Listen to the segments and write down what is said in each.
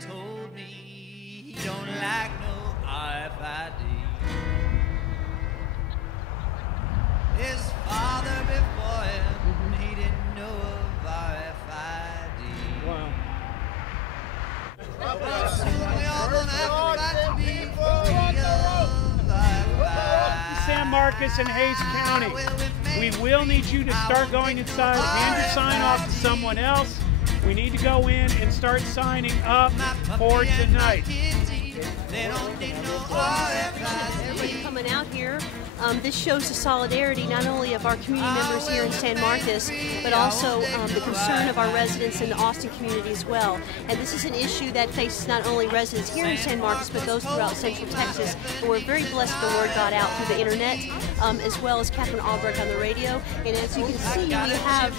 told me he don't like no RFID. His father before him, he didn't know of RFID. Wow. But soon we all gonna have to be free of RFID. San Marcos and Hays County, we will need you to start going inside, hand your sign off to someone else. We need to go in and start signing up for tonight. Everybody coming out here. This shows the solidarity not only of our community members here in San Marcos, but also the concern of our residents in the Austin community as well. And this is an issue that faces not only residents here in San Marcos, but those throughout Central Texas. And we're very blessed the word got out through the internet, as well as Captain Albrecht on the radio. And as you can see, we have,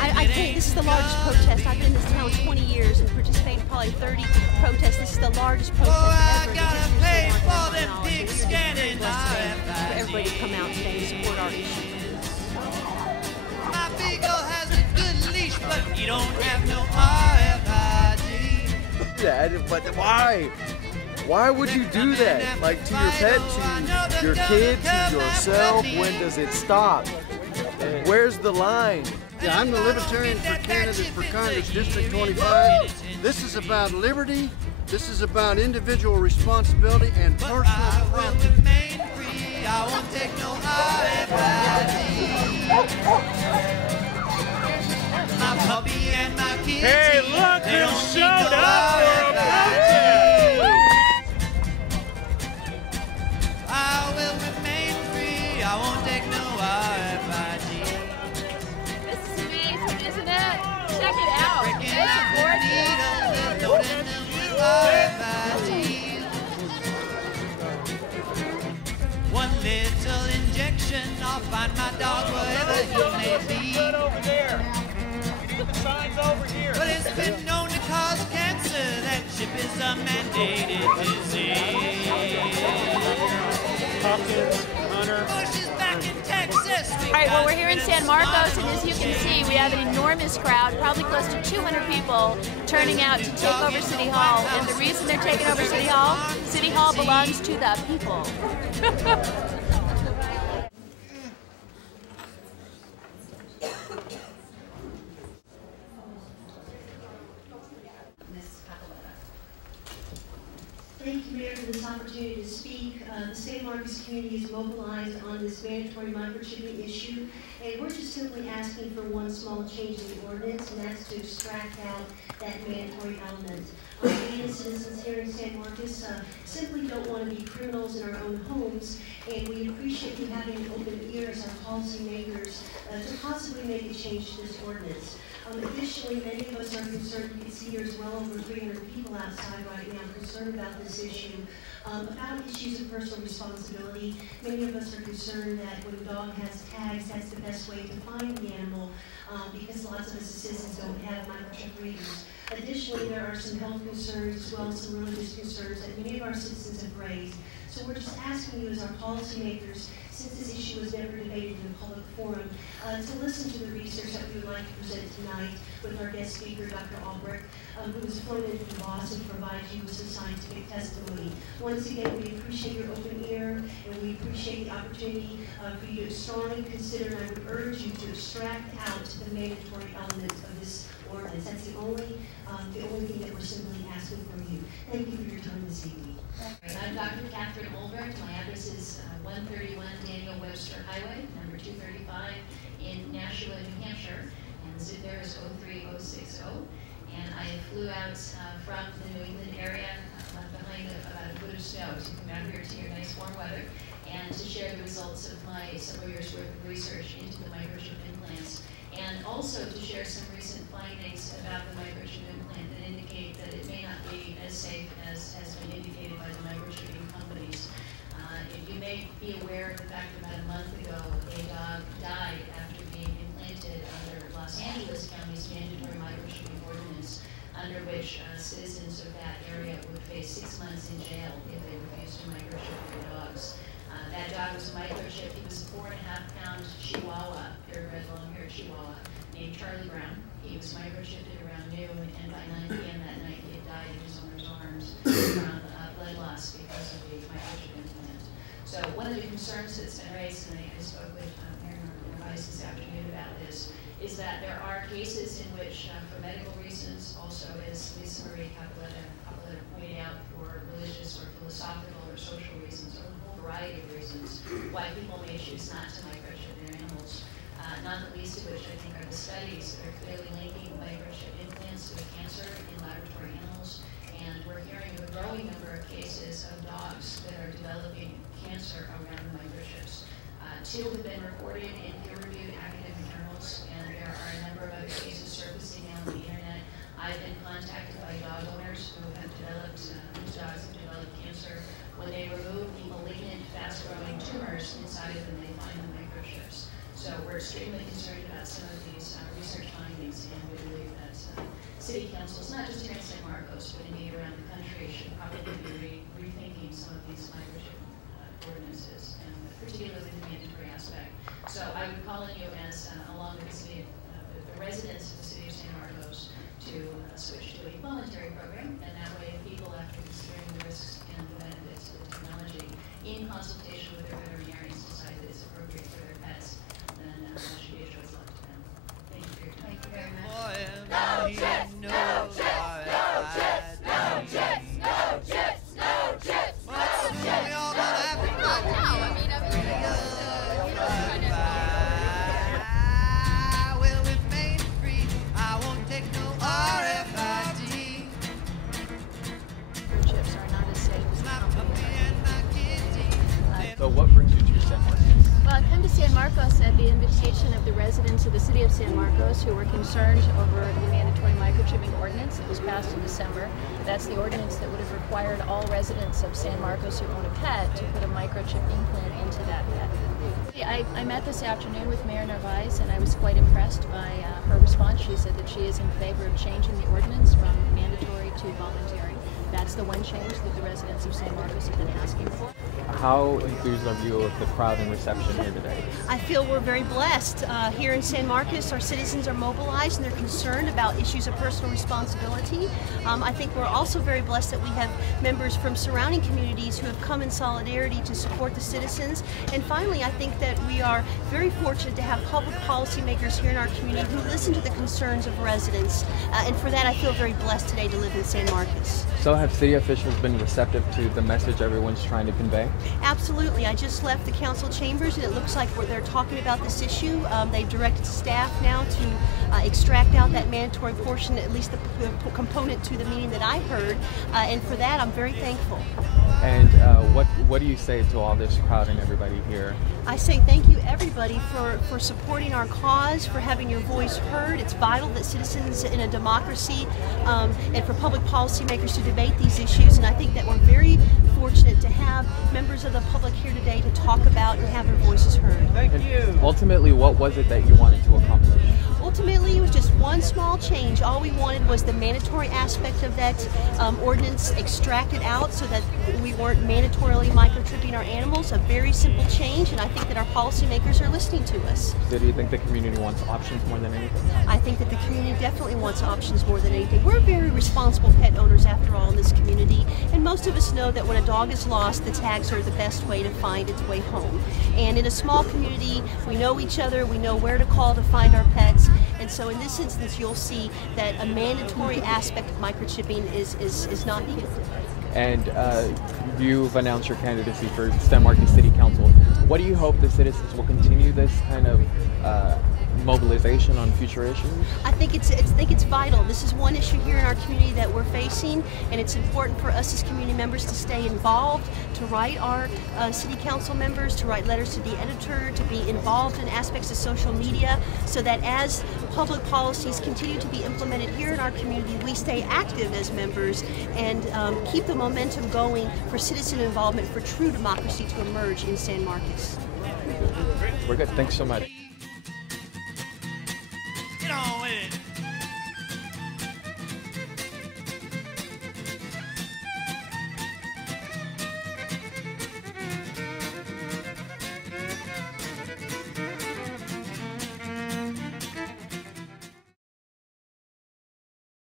I think this is the largest protest. I've been in this town 20 years and participated in probably 30 protests. This is the largest protest ever in the history of San Marcos. We're very blessed today for everybody to come out today and support our issue. My beagle has a good leash, but you don't have no RFID. That, but why? Why would you do that? Like to your pet, to your kid, to yourself? When does it stop? Where's the line? Yeah, I'm the Libertarian for candidate for Congress, District 25. This is about liberty. This is about individual responsibility and personal property. I won't take no RFID. My puppy and my kids. Hey, look who showed up for a protest! I will remain free. I won't take no RFID. This is amazing, isn't it? Check it out. It's gorgeous. One little injection, I'll find my dog wherever he may be. Over there. We need the signs over here. But it's been known to cause cancer. That chip is a mandated disease. Hopkins, Hunter. Bush is back in Texas. All right, well, we're here in San Marcos, and as you can see, we have an enormous crowd, probably close to 200 people turning out to take over City Hall. And the reason they're taking over City Hall belongs to the people. Thank you, Mayor, for this opportunity to speak. The San Marcos community is mobilized on this mandatory microchipping issue, and we're just simply asking for one small change in the ordinance, and that's to extract out that mandatory element. We as citizens here in San Marcos simply don't want to be criminals in our own homes, and we appreciate you having an open ear as our policymakers to possibly make a change to this ordinance. Additionally, many of us are concerned, you can see there's well over 300 people outside right now concerned about this issue, about issues of personal responsibility. Many of us are concerned that when a dog has tags, that's the best way to find the animal, because lots of us as citizens don't have microchip readers. Additionally, there are some health concerns as well as some religious concerns that many of our citizens have raised. So we're just asking you as our policymakers, since this issue was never debated in a public forum, to listen to the research that we would like to present tonight with our guest speaker, Dr. Albrecht, who was flown in from Boston to provide you with some scientific testimony. Once again, we appreciate your open ear, and we appreciate the opportunity for you to strongly consider, and I would urge you to extract out the mandatory elements of this ordinance. That's the only thing that we're simply asking from you. Thank you for your time this evening. I'm Dr. Catherine Albrecht. My address is 131 Daniel Webster Highway, number 235 in Nashua, New Hampshire, and the zip there is 03060. And I flew out from the New England area, left behind about a foot of snow to come out here to your nice warm weather and to share the results of my several years worth of research into the microchip implants, and also to share some recent findings about the microchip implant that indicate that it may not be as safe as has been indicated by the microchipping companies. You may be aware of the fact that about a month ago, a dog died after being implanted under Los Angeles County's mandatory microchipping ordinance, under which citizens of that area would face 6 months in jail if they refused to microchip their dogs. That dog was microchipped. He was a 4.5-pound Chihuahua, purebred long-haired Chihuahua, named Charlie Brown. He was microchipped at around noon, and by 9 p.m. that night he had city councils, not just here in San Marcos, but indeed around the country, should probably be rethinking some of these microchip ordinances, and particularly the mandatory aspect. So I would call on you as, along with the city, the residents of the city of San Marcos, to switch to a voluntary program, and that way people, after considering the risks and the benefits of the technology, in consultation with their veterinarians, decide that it's appropriate for their pets, then that should be a choice left to them. Thank you for your time. Thank you very much. No chips, no chips, no chips, no chips, no chips. We all gonna have to go. Will remain free. I won't take no RFID. Chips are not as safe as My puppy and my kitty. So what brings you to San Marcos? Well, I come to San Marcos at the invitation of the residents of the city of San Marcos who were concerned over the mandatory microchipping ordinance that was passed in December. That's the ordinance that would have required all residents of San Marcos who own a pet to put a microchip implant into that pet. I met this afternoon with Mayor Narvaez, and I was quite impressed by her response. She said that she is in favor of changing the ordinance from mandatory to voluntary. That's the one change that the residents of San Marcos have been asking for. How enthused are you of the crowd and reception here today? I feel we're very blessed. Here in San Marcos, our citizens are mobilized and they're concerned about issues of personal responsibility. I think we're also very blessed that we have members from surrounding communities who have come in solidarity to support the citizens. And finally, I think that we are very fortunate to have public policymakers here in our community who listen to the concerns of residents. And for that, I feel very blessed today to live in San Marcos. So have city officials been receptive to the message everyone's trying to convey? Absolutely. I just left the council chambers and it looks like they're talking about this issue. They've directed staff now to extract out that mandatory portion, at least the component to the meeting that I heard, and for that I'm very thankful. And what do you say to all this crowd and everybody here? I say thank you everybody for supporting our cause, for having your voice heard. It's vital that citizens in a democracy and for public policymakers to debate these issues, and I think that we're very fortunate to have members of the public here today to talk about and have their voices heard. Thank you. Ultimately, what was it that you wanted to accomplish? Ultimately, it was just one small change. All we wanted was the mandatory aspect of that ordinance extracted out so that we weren't mandatorily microchipping our animals. A very simple change, and I think that our policymakers are listening to us. So do you think the community wants options more than anything? I think that the community definitely wants options more than anything. We're very responsible pet owners after all in this community, and most of us know that when a dog is lost, the tags are the best way to find its way home. And in a small community, we know each other, we know where to call to find our pets, and so in this instance you'll see that a mandatory aspect of microchipping is not needed. And you've announced your candidacy for San Marcos City Council. What do you hope the citizens will continue this kind of mobilization on future issues? I think it's vital. This is one issue here in our community that we're facing, and it's important for us as community members to stay involved, to write our city council members, to write letters to the editor, to be involved in aspects of social media, so that as public policies continue to be implemented here in our community, we stay active as members and keep the momentum going for citizen involvement, for true democracy to emerge in San Marcos. We're good. Thanks so much.